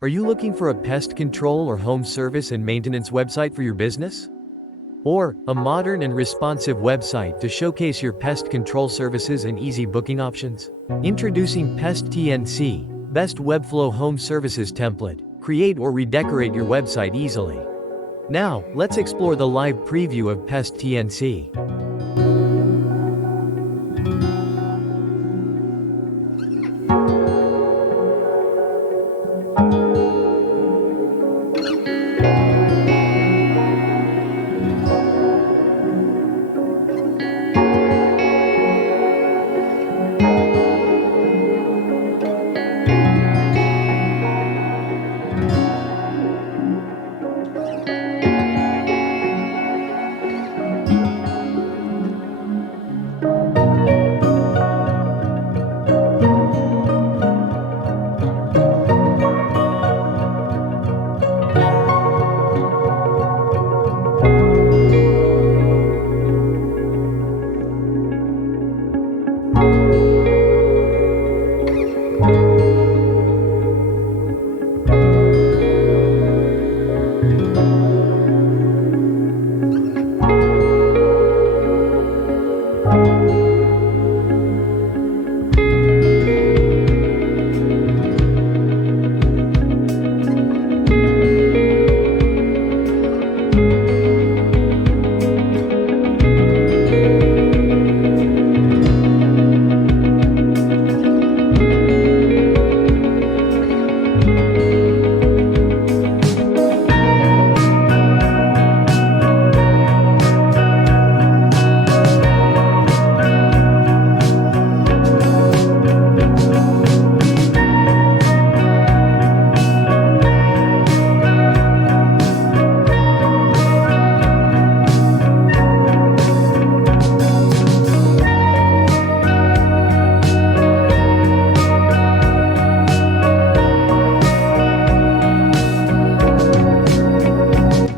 Are you looking for a pest control or home service and maintenance website for your business? Or a modern and responsive website to showcase your pest control services and easy booking options? Introducing Pest TNC, Best Webflow Home Services Template. Create or redecorate your website easily. Now, let's explore the live preview of Pest TNC.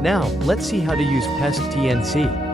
Now, let's see how to use Pest TNC.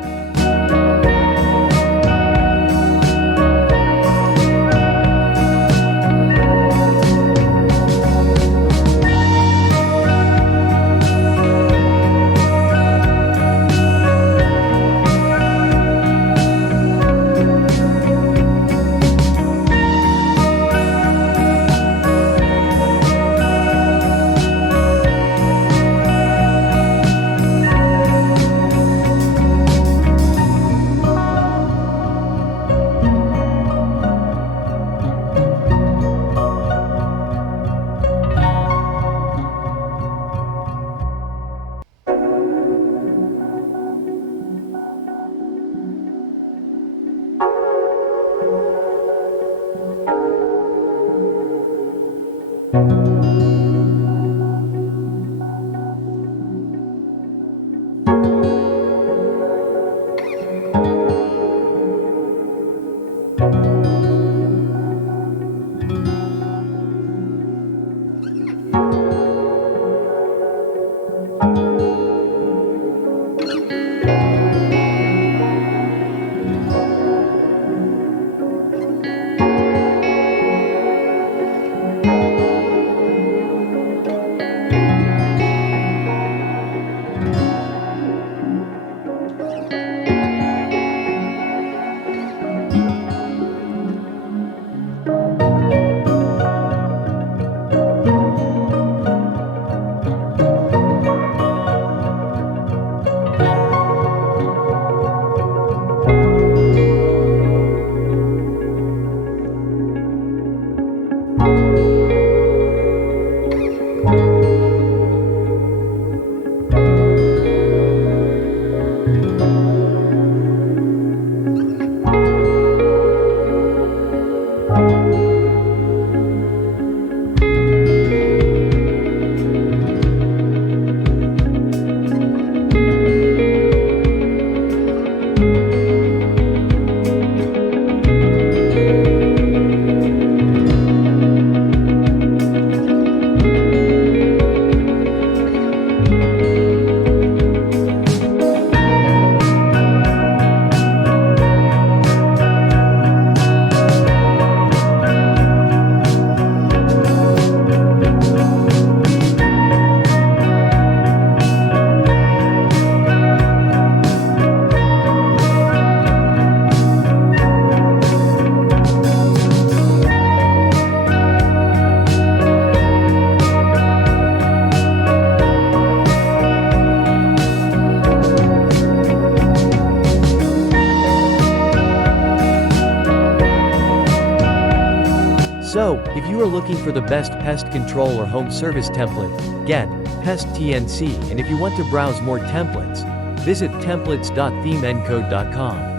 you are looking for the best pest control or home service template, get Pest TNC, and if you want to browse more templates, visit templates.themencode.com.